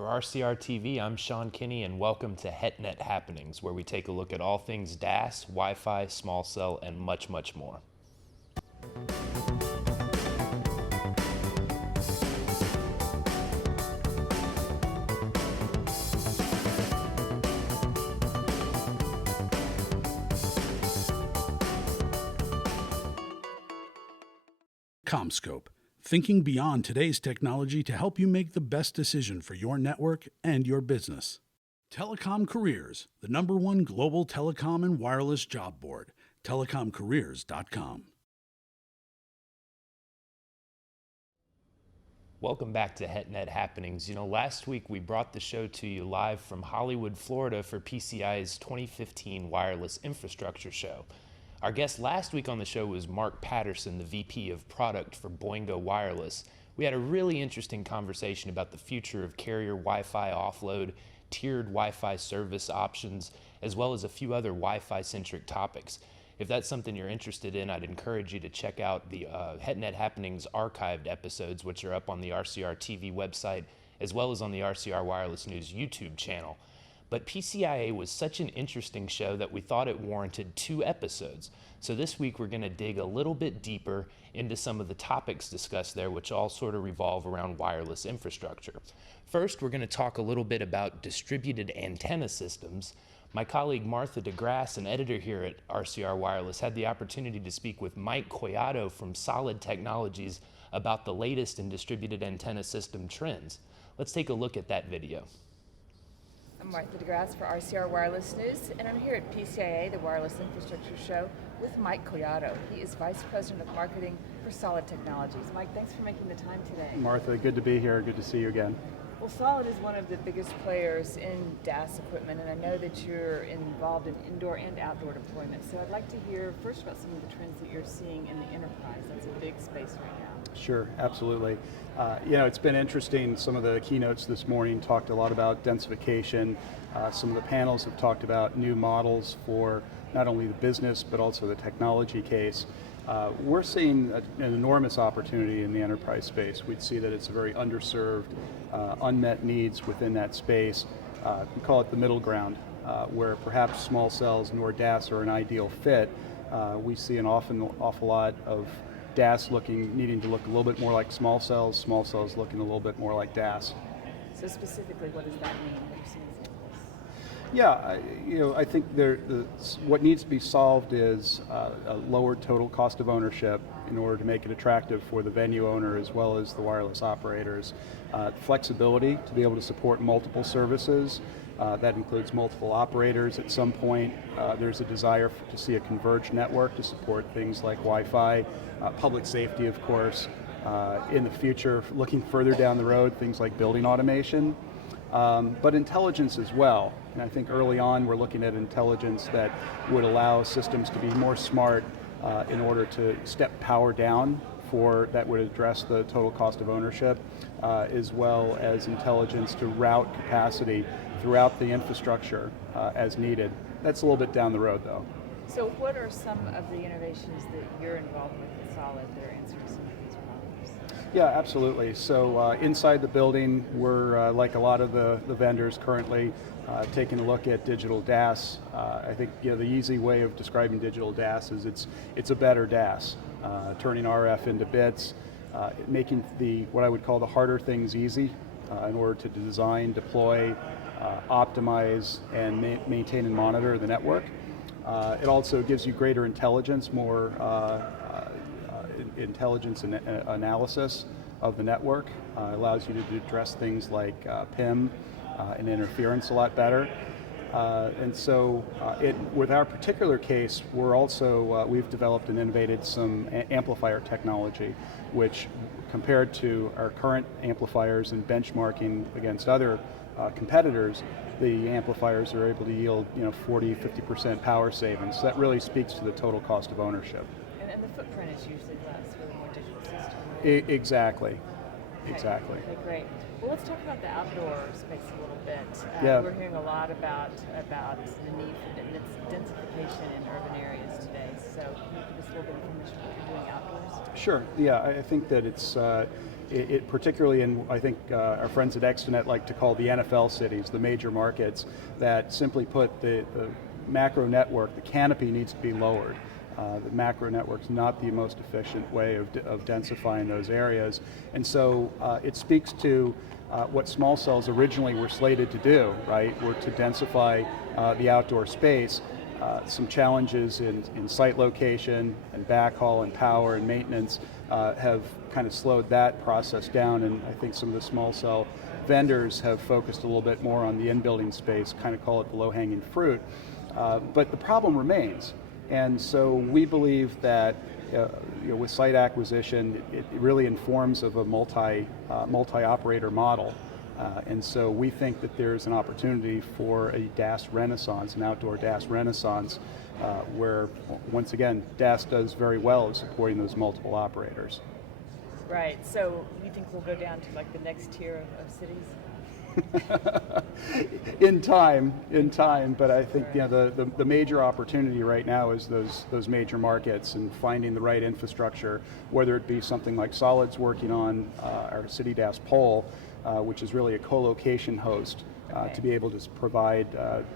For RCR TV, I'm Sean Kinney, and welcome to HetNet Happenings, where we take a look at all things DAS, Wi-Fi, small cell, and much, much more. CommScope, thinking beyond today's technology to help you make the best decision for your network and your business. Telecom Careers, the #1 global telecom and wireless job board, telecomcareers.com. Welcome back to HetNet Happenings. Last week we brought the show to you live from Hollywood, Florida for PCI's 2015 Wireless Infrastructure Show. Our guest last week on the show was Mark Patterson, the VP of Product for Boingo Wireless. We had a really interesting conversation about the future of carrier Wi-Fi offload, tiered Wi-Fi service options, as well as a few other Wi-Fi centric topics. If that's something you're interested in, I'd encourage you to check out the HetNet Happenings archived episodes, which are up on the RCR TV website, as well as on the RCR Wireless News YouTube channel. But PCIA was such an interesting show that we thought it warranted 2 episodes. So this week we're going to dig a little bit deeper into some of the topics discussed there, which all sort of revolve around wireless infrastructure. First, we're going to talk a little bit about distributed antenna systems. My colleague Martha DeGrasse, an editor here at RCR Wireless, had the opportunity to speak with Mike Collado from Solid Technologies about the latest in distributed antenna system trends. Let's take a look at that video. I'm Martha DeGrasse for RCR Wireless News, and I'm here at PCIA, the Wireless Infrastructure Show, with Mike Collado. He is Vice President of Marketing for Solid Technologies. Mike, thanks for making the time today. Martha, good to be here. Good to see you again. Well, Solid is one of the biggest players in DAS equipment, and I know that you're involved in indoor and outdoor deployment. So I'd like to hear first about some of the trends that you're seeing in the enterprise. That's a big space right now. Sure, absolutely. It's been interesting. Some of the keynotes this morning talked a lot about densification. Some of the panels have talked about new models for not only the business, but also the technology case. We're seeing an enormous opportunity in the enterprise space. We'd see that it's a very underserved, unmet needs within that space. We call it the middle ground, where perhaps small cells nor DAS are an ideal fit. We see an awful lot of DAS needing to look a little bit more like small cells looking a little bit more like DAS. So specifically, what does that mean? What are some examples? Yeah, I think what needs to be solved is a lower total cost of ownership in order to make it attractive for the venue owner as well as the wireless operators. Flexibility to be able to support multiple services. That includes multiple operators. At some point, there's a desire to see a converged network to support things like Wi-Fi, public safety, of course. In the future, looking further down the road, things like building automation, but intelligence as well. And I think early on, we're looking at intelligence that would allow systems to be more smart in order to step power down that would address the total cost of ownership, as well as intelligence to route capacity throughout the infrastructure as needed. That's a little bit down the road, though. So what are some of the innovations that you're involved with at Solid that are answering some of these problems? Yeah, absolutely. So inside the building, we're like a lot of the vendors currently taking a look at digital DAS. I think the easy way of describing digital DAS is it's a better DAS, turning RF into bits, making what I would call the harder things easy in order to design, deploy, optimize, and maintain and monitor the network. It also gives you greater intelligence, more intelligence and analysis of the network. Allows you to address things like PIM and interference a lot better. And so with our particular case, we've developed and innovated some amplifier technology, which compared to our current amplifiers and benchmarking against other competitors, the amplifiers are able to yield 40-50% power savings. So that really speaks to the total cost of ownership. And the footprint is usually less with a more digital system. Exactly. Okay. Exactly. Okay, great. Well, let's talk about the outdoor space a little bit. Yeah. We're hearing a lot about the need for densification in urban areas today. So can you give us a little bit of information on what you're doing outdoors? Sure. Yeah, I think that it's it particularly in, I think our friends at HetNet like to call the NFL cities, the major markets, that simply put the macro network, the canopy needs to be lowered. The macro network's not the most efficient way of densifying those areas. And so it speaks to what small cells originally were slated to do, right? Were to densify the outdoor space. Some challenges in site location and backhaul and power and maintenance have kind of slowed that process down, and I think some of the small cell vendors have focused a little bit more on the in-building space, kind of call it the low-hanging fruit. But the problem remains. And so we believe that with site acquisition, it really informs of a multi-operator model. And so we think that there's an opportunity for a DAS renaissance, an outdoor DAS renaissance, where, once again, DAS does very well at supporting those multiple operators. Right, so you think we'll go down to like the next tier of cities? in time, but I think the major opportunity right now is those major markets and finding the right infrastructure, whether it be something like Solid's working on our City DAS Pole, which is really a co-location host to be able to provide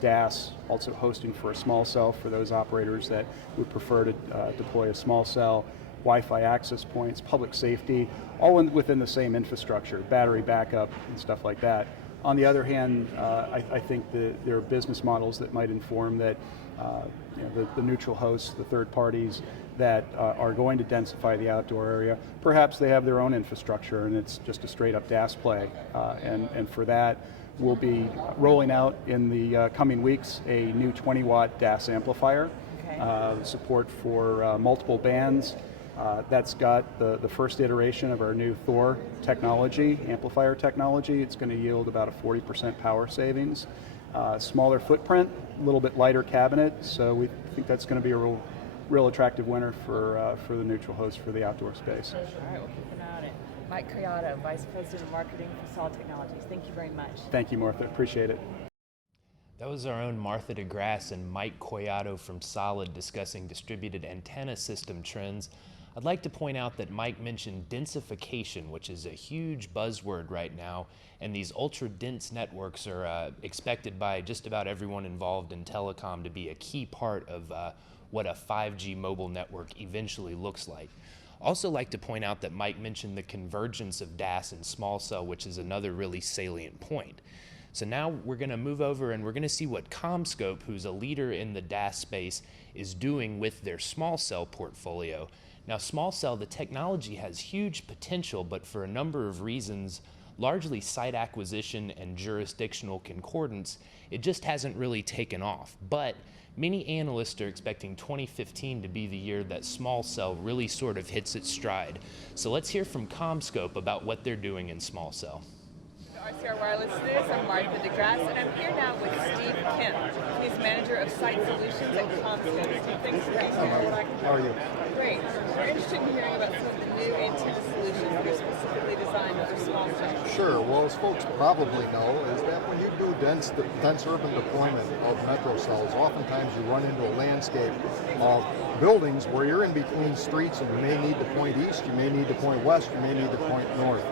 DAS, also hosting for a small cell for those operators that would prefer to deploy a small cell, Wi-Fi access points, public safety, all within the same infrastructure, battery backup and stuff like that. On the other hand, I think there are business models that might inform that the neutral hosts, the third parties that are going to densify the outdoor area, perhaps they have their own infrastructure and it's just a straight up DAS play. And for that, we'll be rolling out in the coming weeks a new 20 watt DAS amplifier, support for multiple bands. That's got the first iteration of our new Thor technology, amplifier technology. It's going to yield about a 40% power savings. Smaller footprint, a little bit lighter cabinet, so we think that's going to be a real attractive winner for the neutral host for the outdoor space. All right, we'll keep an eye on it. Mike Collado, Vice President of Marketing for Solid Technologies. Thank you very much. Thank you, Martha. Appreciate it. That was our own Martha DeGrasse and Mike Collado from Solid discussing distributed antenna system trends. I'd like to point out that Mike mentioned densification, which is a huge buzzword right now, and these ultra-dense networks are expected by just about everyone involved in telecom to be a key part of what a 5G mobile network eventually looks like. Also like to point out that Mike mentioned the convergence of DAS and small cell, which is another really salient point. So now we're going to move over and we're going to see what CommScope, who's a leader in the DAS space, is doing with their small cell portfolio. Now, small cell, the technology has huge potential, but for a number of reasons, largely site acquisition and jurisdictional concordance, it just hasn't really taken off. But many analysts are expecting 2015 to be the year that small cell really sort of hits its stride. So let's hear from CommScope about what they're doing in small cell. RCR Wireless News, I'm Martha DeGrasse, and I'm here now with Steve Kim. He's Manager of Site Solutions at CommScope. Steve, thanks for being here. How are you? Great. We're interested in hearing about some of the new antenna solutions that are specifically designed for small cells. Sure. Well, as folks probably know, is that when you do dense urban deployment of metro cells, oftentimes you run into a landscape of buildings where you're in between streets and you may need to point east, you may need to point west, you may need to point north.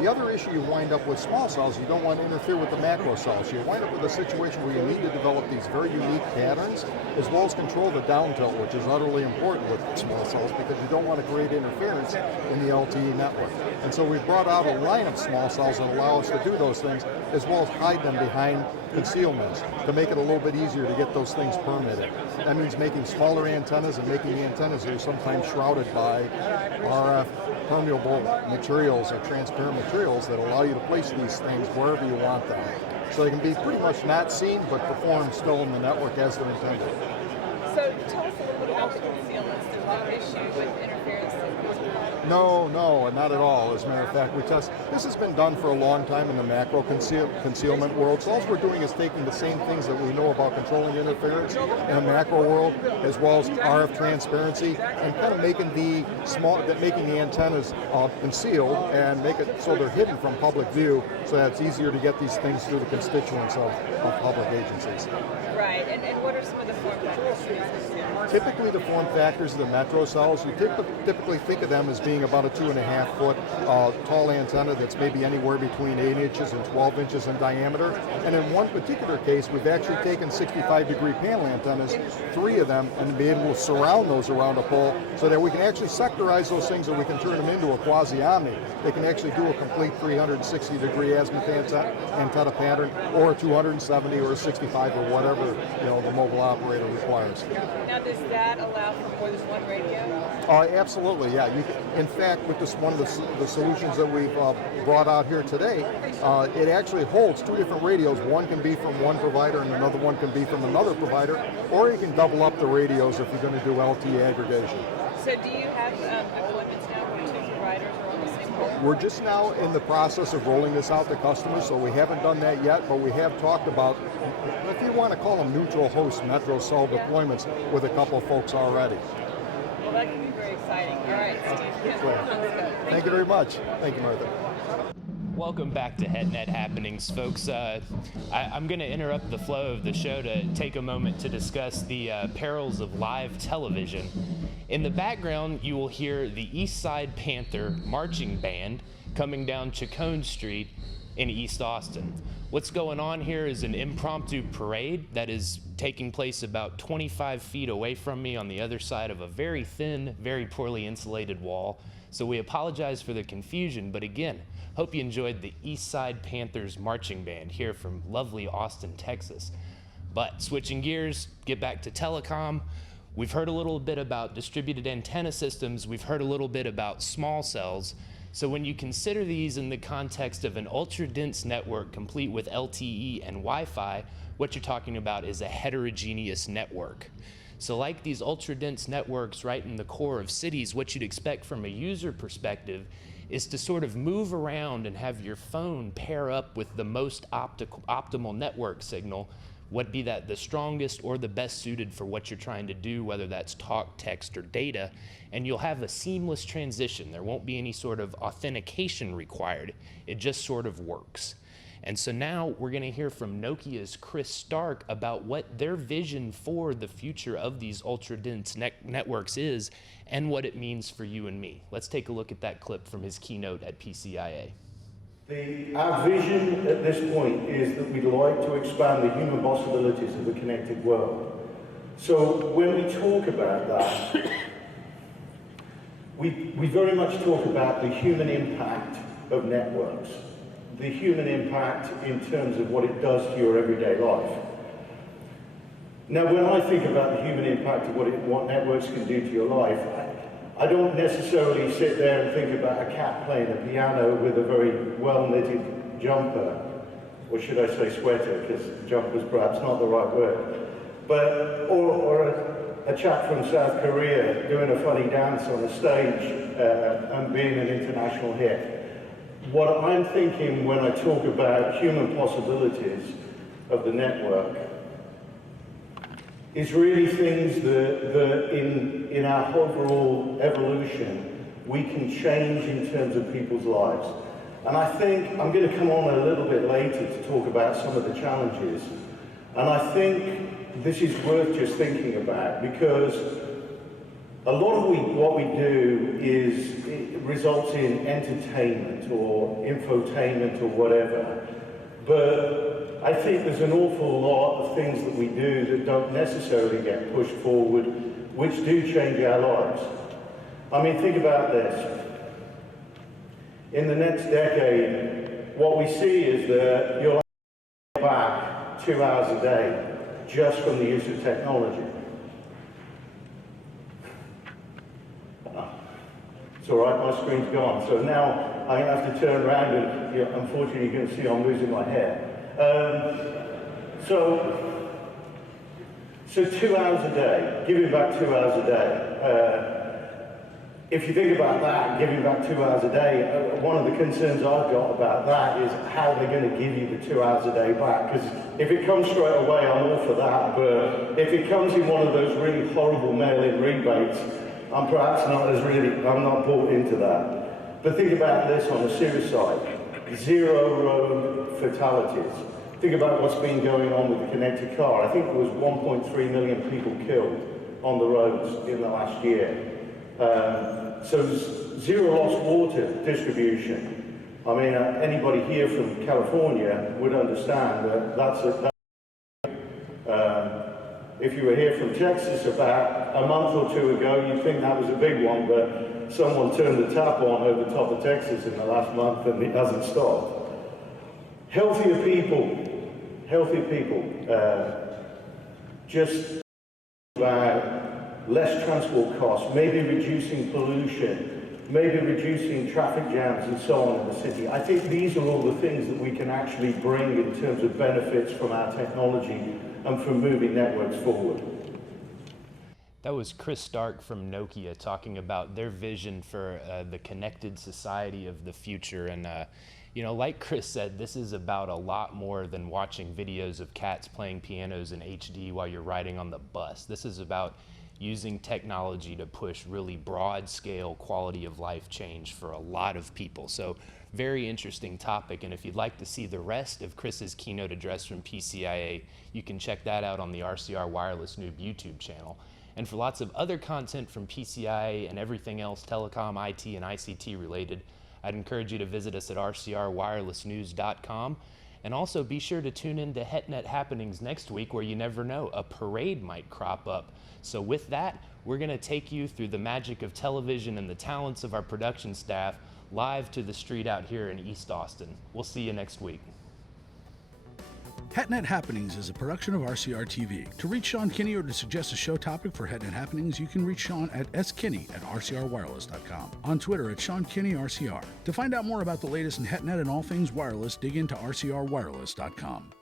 The other issue you wind up with small cells, you don't want to interfere with the macro cells. You wind up with a situation where you need to develop these very unique patterns, as well as control the down tilt, which is utterly important with small cells because you don't want to create interference in the LTE network. And so we've brought out a line of small cells that allow us to do those things, as well as hide them behind concealments to make it a little bit easier to get those things permitted. That means making smaller antennas and making the antennas that are sometimes shrouded by RF permeable materials or transparent materials that allow you to place these things wherever you want them. So they can be pretty much not seen, but perform still in the network as they're intended. So tell us a little bit about the concealments. There's a lot of issue with interference. No, not at all. As a matter of fact, this has been done for a long time in the macro concealment world. So all we're doing is taking the same things that we know about controlling interference in a macro world, as well as RF transparency, and kind of making the antennas concealed and make it so they're hidden from public view, so that it's easier to get these things through the constituents of public agencies. Right, and what are some of the form factors? Typically the form factors of the metro cells, you typically think of them as being being about a 2.5 foot tall antenna that's maybe anywhere between 8 inches and 12 inches in diameter. And in one particular case, we've actually taken 65-degree panel antennas, 3 of them, and be able to surround those around a pole so that we can actually sectorize those things and we can turn them into a quasi-omni. They can actually do a complete 360-degree azimuth antenna pattern, or a 270 or a 65 or whatever the mobile operator requires. Now, does that allow for more than one radio? Absolutely, yeah. In fact, with this one of the solutions that we've brought out here today, it actually holds 2 different radios. One can be from one provider and another one can be from another provider, or you can double up the radios if you're going to do LTE aggregation. So do you have deployments now where 2 providers are on the same pole? We're just now in the process of rolling this out to customers, so we haven't done that yet, but we have talked about, if you want to call them neutral host metro cell deployments, with a couple of folks already. Well, that can be very exciting. All right, Steve. Thank you very much. Thank you, Martha. Welcome back to HetNet Happenings, folks. I'm going to interrupt the flow of the show to take a moment to discuss the perils of live television. In the background, you will hear the East Side Panther marching band coming down Chacon Street in East Austin. What's going on here is an impromptu parade that is taking place about 25 feet away from me on the other side of a very thin, very poorly insulated wall. So we apologize for the confusion, but again, hope you enjoyed the East Side Panthers marching band here from lovely Austin, Texas. But switching gears, get back to telecom. We've heard a little bit about distributed antenna systems. We've heard a little bit about small cells. So when you consider these in the context of an ultra-dense network complete with LTE and Wi-Fi, what you're talking about is a heterogeneous network. So like these ultra-dense networks right in the core of cities, what you'd expect from a user perspective is to sort of move around and have your phone pair up with the most optimal network signal, what be that the strongest or the best suited for what you're trying to do, whether that's talk, text, or data, and you'll have a seamless transition. There won't be any sort of authentication required. It just sort of works. And so now we're going to hear from Nokia's Chris Stark about what their vision for the future of these ultra-dense networks is and what it means for you and me. Let's take a look at that clip from his keynote at PCIA. Our vision at this point is that we'd like to expand the human possibilities of the connected world. So when we talk about that, we very much talk about the human impact of networks, the human impact in terms of what it does to your everyday life. Now, when I think about the human impact of what networks can do to your life, I don't necessarily sit there and think about a cat playing a piano with a very well-knitted jumper, or should I say sweater, because jumper's perhaps not the right word, but or a chap from South Korea doing a funny dance on a stage and being an international hit. What I'm thinking when I talk about human possibilities of the network is really things that in our overall evolution, we can change in terms of people's lives. And I think I'm going to come on a little bit later to talk about some of the challenges. And I think this is worth just thinking about, because a lot of what we do it results in entertainment or infotainment or whatever. But I think there's an awful lot of things that we do that don't necessarily get pushed forward, which do change our lives. I mean, think about this. In the next decade, what we see is that you'll have back 2 hours a day just from the use of technology. It's all right, my screen's gone. So now I'm going to have to turn around and, unfortunately, you're going to see I'm losing my hair. So 2 hours a day, giving back 2 hours a day. If you think about that, giving back 2 hours a day, one of the concerns I've got about that is how they're going to give you the 2 hours a day back. Because if it comes straight away, I'm all for that. But if it comes in one of those really horrible mail-in rebates, I'm not bought into that. But think about this on a serious side. 0 road fatalities. Think about what's been going on with the connected car. I think there was 1.3 million people killed on the roads in the last year. So zero loss water distribution. I mean, anybody here from California would understand that if you were here from Texas about a month or two ago, you'd think that was a big one, but someone turned the tap on over top of Texas in the last month and it hasn't stopped. Healthier people, just about less transport costs, maybe reducing pollution, maybe reducing traffic jams and so on in the city. I think these are all the things that we can actually bring in terms of benefits from our technology and from moving networks forward. That was Chris Stark from Nokia talking about their vision for the connected society of the future. And you know, like Chris said, this is about a lot more than watching videos of cats playing pianos in HD while you're riding on the bus. This is about using technology to push really broad scale quality of life change for a lot of people. So very interesting topic. And if you'd like to see the rest of Chris's keynote address from PCIA, you can check that out on the RCR Wireless Noob YouTube channel. And for lots of other content from PCIA and everything else telecom, IT, and ICT related, I'd encourage you to visit us at rcrwirelessnews.com. And also be sure to tune in to HetNet Happenings next week, where you never know, a parade might crop up. So with that, we're going to take you through the magic of television and the talents of our production staff live to the street out here in East Austin. We'll see you next week. HetNet Happenings is a production of RCR TV. To reach Sean Kinney or to suggest a show topic for HetNet Happenings, you can reach Sean at skinney@rcrwireless.com. On Twitter at SeanKinneyRCR. To find out more about the latest in HetNet and all things wireless, dig into rcrwireless.com.